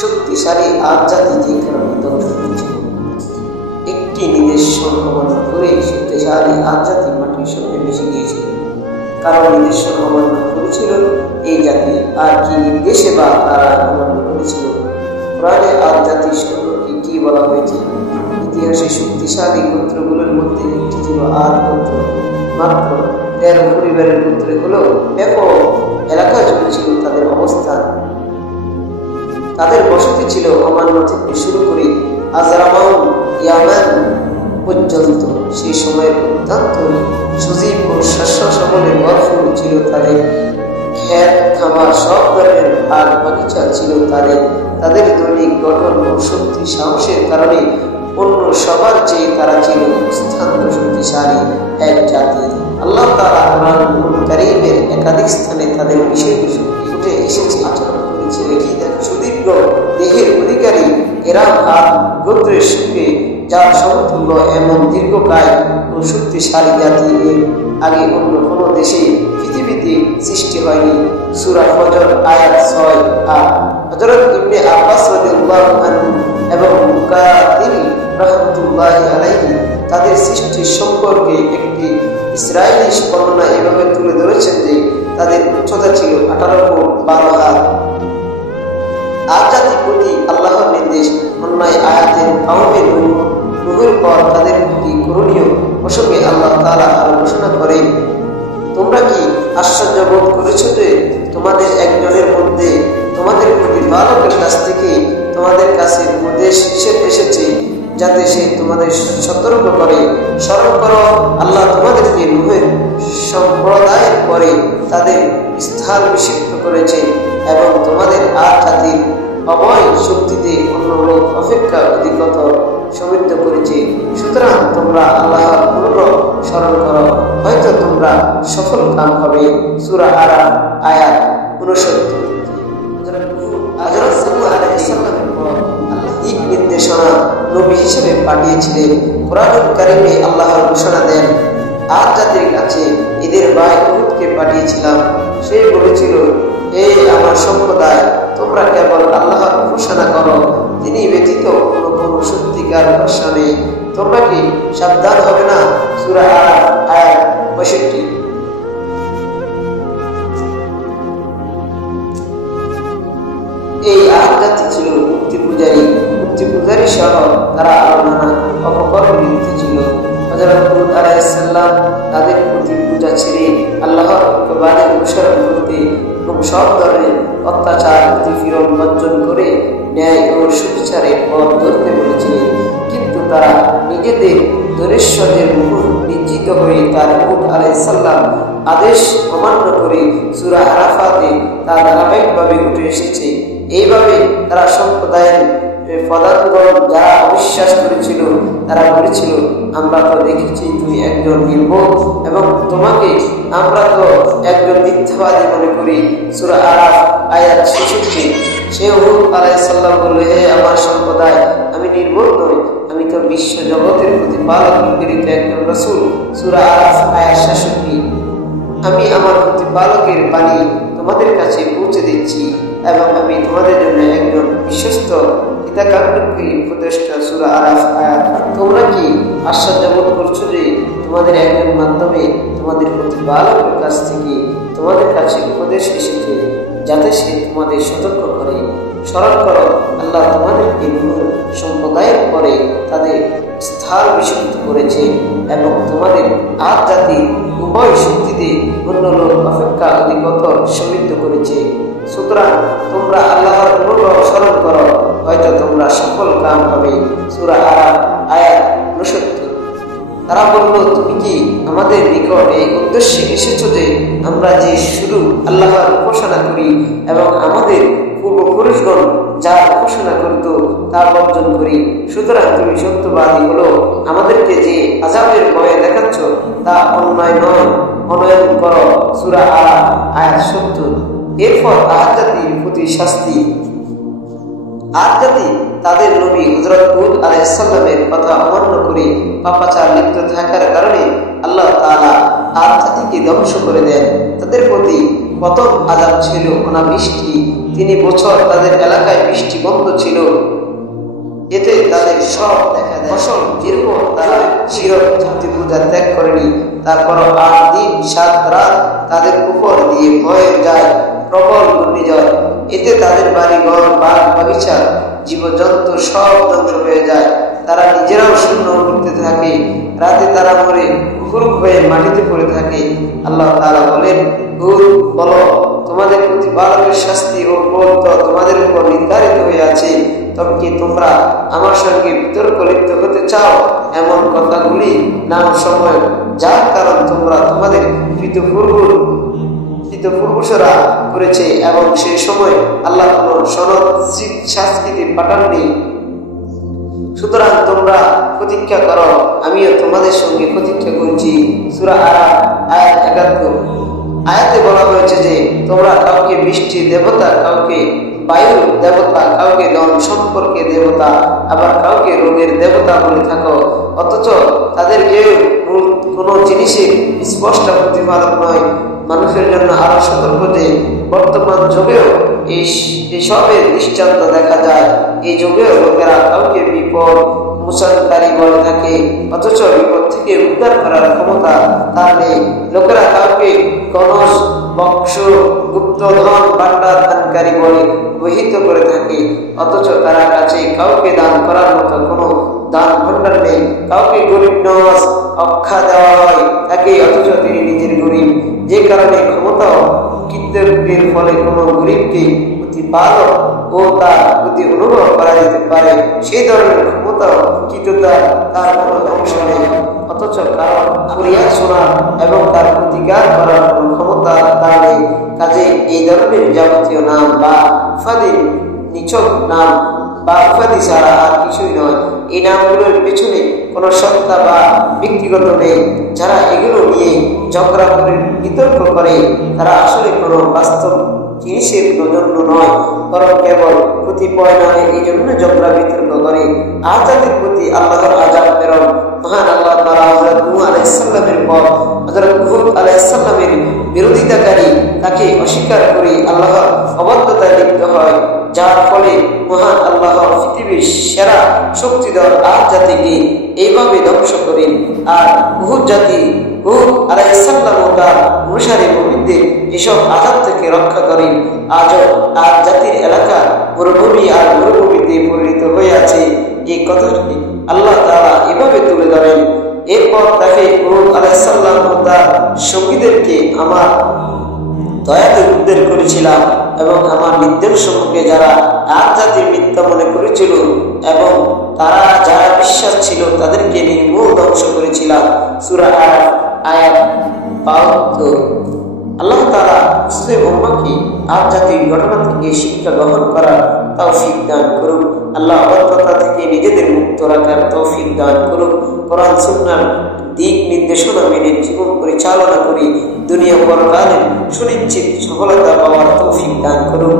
শক্তিশালী আদ জাতি যে কারণে ধ্বংস হয়েছিল। একটি নিদর্শন অমান্য করে শক্তিশালী আদ জাতি মাটির সঙ্গে মিশে গিয়েছিল। কারণ নিদর্শন অমান্য করেছিল এই জাতি, আর কি নির্দেশে বা তারা অমান্য করেছিল। কোরআনে আদ জাতির সম্পর্কে কি বলা হয়েছে? ইতিহাসে শক্তিশালী গোত্রগুলোর মধ্যে একটি ছিল আদ গোত্র। মাত্র 13 পরিবারের গোত্রে হলেও ব্যাপক এলাকা জুড়ে ছিল তাদের অবস্থান। তাদের বসতি ছিল অমান্য থেকে শুরু করে আজরামাউন ইয়ামান পর্যন্ত। সেই সময়ের অত্যন্ত সজীব ও শস্য সকলে ভরপুর ছিল তাদের ক্ষেত খামার, সব ধরনের বাগ বাগিচা ছিল তাদের। তাদের দৈনিক গঠন ও শক্তি সাহসের কারণে অন্য সবার চেয়ে তারা ছিল অত্যন্ত শক্তিশালী এক জাতি। আল্লাহ তাআলা কুরআনুল কারীমের একাধিক স্থানে তাদের বিষয়টি উঠে এসেছে, আচরণ করেছে। রেখে দেখ সুদীর্ঘ দেহের অধিকারী এরা আদ গোত্রের সঙ্গে যার সমতুল্য এমন দীর্ঘকায় ও শক্তিশালী জাতি এর আগে অন্য কোনো দেশে পৃথিবীতে সৃষ্টি হয়নি। সূরা ফজর আয়াত 6-8। হযরত ইবনে আব্বাস রাদিয়াল্লাহু আনহু এবং মুকাতিল রাহমাতুল্লাহি আলাইহি তাদের সৃষ্টির সম্পর্কে একটি ইসরায়েলি বর্ণনা এভাবে তুলে ধরেছেন যে তাদের উচ্চতা ছিল 18 ফুট 12 হাত। আদ জাতির প্রতি আল্লাহর নির্দেশ অন্যায় আয়াতের কাউমে নূহের পর তাদের প্রতি করণীয় প্রসঙ্গে আল্লাহ তাআলা আরো ঘোষণা করেন, তোমরা কি আশ্চর্য বোধ করেছো যে তোমাদের একজনের মধ্যে তোমাদের প্রতিপালকের কাছ থেকে তোমাদের কাছে উপদেশ এসেছে, যাতে সে তোমাদের সতর্ক করে। স্মরণ করো, আল্লাহ তোমাদেরকে নূহের সম্প্রদায়ের পরে তাদের স্থান বিশুদ্ধ করেছে এবং তোমাদের আদ জাতির অবয় শক্তিতে অন্য লোক অপেক্ষা অধিকতর সমৃদ্ধ করেছে। সুতরাং তোমরা আল্লাহর পুনর স্মরণ করো, হয়তো তোমরা সফল কাম হবে। সূরা আরাফ আয়াত 69। হযরত সাল্লাল্লাহু আলাইহি সাল্লামের পর আল্লাহ দিক নির্দেশনা নবী হিসেবে পাঠিয়েছিলেন। কোরআনুল কারীমে আল্লাহর ঘোষণা দেন, আদ জাতির কাছে এদের ভাই হুদকে পাঠিয়েছিলাম। সে বলেছিল, এই আমার সম্প্রদায়, তোমরা কেবল আল্লাহর ঘোষণা করো, তিনি ব্যতীত অন্য কোনো সত্যিকার ভরসা নেই। তোমরা কি সাবধান হবে না? সূরা আরাফ আয়াত 65। এই আদ জাতি ছিল মূর্তি পূজারী সহ তারা আরো নানা অপকর্মের বিরুদ্ধে ছিল। হযরত হুদ আলাইহিস সালাম তাদের প্রতি পূজা ছেড়ে আল্লাহর ঐক্যবাদের অনুসরণ করতে এবং সব ধরনের অত্যাচার প্রতিফিরন বর্জন করে ন্যায় ও সুবিচারের পথ ধরতে বলেছিলেন। কিন্তু তারা নিজেদের দৈরেশ্বরের উপর নিশ্চিত হয়ে তার হুদ আলাইহিস সালাম আদেশ অমান্য করে সূরা আরাফাতে তা ধারাবাহিকভাবে উঠে এসেছে। এইভাবে তারা সম্প্রদায়ের প্রধানগণ যারা অবিশ্বাস করেছিল তারা বলেছিল, আমরা তো দেখেছি তুমি একজন নির্বোধ এবং তোমাকে আমরা তো একজন মিথ্যাবাদী মনে করি। সূরা আরাফ আয়াত 66। সে হুদ আলাইহিস সালাম বলল, হে আমার সম্প্রদায়, আমি নির্বোধ নই, আমি তো বিশ্ব জগতের প্রতিপালক প্রেরিত একজন রাসূল। সূরা আরাফ আয়াত 66। আমি আমার প্রতিপালকের বাণী তোমাদের কাছে পৌঁছে দিচ্ছি এবং আমি তোমাদের জন্য একজন বিশ্বস্ত হিতাকাঙ্ক্ষী উপদেষ্টা। সূরা আরাফ আয়াত। তোমরা কি আশ্চর্য বোধ করছো যে তোমাদের একজন মাধ্যমে তোমাদের প্রতিপালকের কাছ থেকে তোমাদের কাছে উপদেশ এসেছে, যাতে সে তোমাদের সতর্ক করে? স্মরণ করো, আল্লাহ তোমাদেরকে নূহ সম্প্রদায়ের পরে তাদের স্থান বিশুদ্ধ করেছে এবং তোমাদের আদ জাতি উভয় শক্তিতে অন্য লোক অপেক্ষা অধিকতর সমৃদ্ধ করেছে। সুতরাং তোমরা আল্লাহর পুনর স্মরণ করো, হয়তো তোমরা সফল কাম হবে। সূরা আরাফ আয়াত 69। তারা বলল, তুমি কি আমাদের নিকট এই উদ্দেশ্যে এসেছো যে আমরা যে শুধু আল্লাহর উপাসনা করি এবং আমাদের পূর্বপুরুষগণ যা উপাসনা করত তা বর্জন করি? সুতরাং তুমি সত্যবাদী হলো, আমাদেরকে যে আযাবের ভয় দেখাচ্ছ তা অন্যায় নয়, অনয়ন করো। সূরা আরাফ আয়াত 70। এরপর আদ জাতির প্রতি শাস্তি। আদ জাতি তাদের নবী হযরত হুদ আলাইহিস সালামের কথা অমান্য করে পাপাচার লিপ্ত থাকার কারণে আল্লাহ তাআলা আদ জাতিকে ধ্বংস করে দেন। তাদের প্রতি প্রথম আযাব ছিল অনাবৃষ্টি। 3 বছর তাদের এলাকায় বৃষ্টি বন্ধ ছিল। এতে তাদের সব দেখা দেয় ফসল এরপর তারা শিরক জাতি পূজা ত্যাগ করেনি। তারপর 8 দিন 7 রাত তাদের উপর দিয়ে বয়ে যায় প্রবল ঘূর্ণিঝড়। এতে তাদের বাড়িঘর, বাগ বাগিচা, জীবজন্তু সব ধ্বংস হয়ে যায়। তারা নিজেরাও শূন্য করতে থাকে। রাতে তারা মরে কুকুরুক হয়ে মাটিতে পড়ে থাকে। আল্লাহ তাআলা বলেন, হুদ বলো, তোমাদের প্রতিপালকের শাস্তি ও ক্রোধ তোমাদের উপর নির্ধারিত হয়ে আছে। তবে কি তোমরা আমার সঙ্গে বিতর্ক লিপ্ত হতে চাও? এমন কথাগুলি নাম সময় যার কারণ তোমরা তোমাদের পিতৃপূর্বপুরুষরা করেছে এবং সেই সময় আল্লাহ কোনো সনদ সংস্কৃতি পাঠাননি। সুতরাং তোমরা প্রতীক্ষা করো, আমিও তোমাদের সঙ্গে প্রতীক্ষা করছি। সূরা আরাফ আয়াত ৭১। আয়াতে বলা হয়েছে যে তোমরা কাউকে বৃষ্টির দেবতা, কাউকে বায়ুর দেবতা, কাউকে ধন সম্পর্কে দেবতা, আবার কাউকে রোগের দেবতা বলে থাকো, অথচ তাদের কেউ কোনো জিনিসের স্পষ্ট প্রতিপালক নয়। মানুষের জন্য আরো সতর্ক যে বর্তমান যুগেও এসবের দৃষ্টান্ত দেখা যায়। এই যুগেও লোকেরা কাউকে বিপদ মোচনকারী বলে থাকে, অথচ বিপদ থেকে উদ্ধার করার ক্ষমতা তার নেই। লোকেরা কাউকে গণস, বক্স, গুপ্তধন, ভান্ডার দানকারী বলে অভিহিত করে থাকে, অথচ তার কাছে কাউকে দান করার মতো কোনো দান ভান্ডার নেই। কাউকে গরিব নওয়াজ অক্ষা দেওয়া হয় তাকে, অথচ তিনি নিজের গরিব। যে কারণে ক্ষমতা কৃতজ্ঞের ফলে কোনো গরিবকে প্রতিপালক ও তার প্রতি অনুভব করা যেতে পারে, সেই ধরনের ক্ষমতা কৃতজ্ঞতা তার কোনো অংশ নেই। অথচ কারণ ফরিয়াদ শোনার এবং তার প্রতিকার করার কোনো ক্ষমতা তার নেই। কাজে এই ধরনের যাবতীয় নাম বা উপাধি নিছক নাম বা উপাধি ছাড়া আর কিছুই নয়। এই নামগুলোর পেছনে কোনো সত্তা বা ব্যক্তিগত নেই। যারা এগুলো নিয়ে ঝগড়া করে বিতর্ক করে তারা আসলে কোনো বাস্তব জিনিসের জন্য নয়, বরং কেবল কতিপয় নামে এই জন্য ঝগড়া বিতর্ক করে। আর যাদের প্রতি আল্লাহর আযাব প্রেরণ মহান আল্লাহ তাআলা হযরত নূহ আলাইহিস সালামের পর হযরত হুদ আলাইহিস সালামের বিরোধিতাকারী তাকে অস্বীকার করে আল্লাহর অবাধ্যতায় লিপ্ত হয়, যার ফলে মহান আল্লাহ পৃথিবীর সেরা শক্তিধর আদ জাতিকে এইভাবে ধ্বংস করেন। আর হুদ জাতি হুদ আলাইহিস সালাম ও তার অনুসারী মুমিনদের এসব আযাব থেকে রক্ষা করেন। আজও আদ জাতির এলাকা মরুভূমি আর মরুভূমিতে পরিণত হয়ে আছে। এই কথাটি আল্লাহ তাআলা এভাবে তুলে ধরেন, এরপর তাকে হুদ আলাইহিস সালাম ও তার সঙ্গীদেরকে আমার দয়াতে উদ্ধার করেছিলাম এবং আমার নির্দেশসমূহকে যারা আদ জাতির মিথ্যা মনে করেছিল এবং তারা যারা বিশ্বাস ছিল তাদেরকে নির্মূল ধ্বংস করেছিলাম। সূরা আরাফ আয়াত ৭২। আল্লাহ তাআলা মুসলিম উম্মাহকে আদ জাতির ঘটনা থেকে শিক্ষা গ্রহণ করার তৌফিক দান করুন। আল্লাহ অবাধ্যতা থেকে নিজেদের মুক্ত রাখার তৌফিক দান করুন। কোরআন সুন্নাহর দিক নির্দেশনা মেনে জীবন পরিচালনা করি দুনিয়া পরকালে সুনিশ্চিত সফলতা পাওয়ার তৌফিক দান করুন।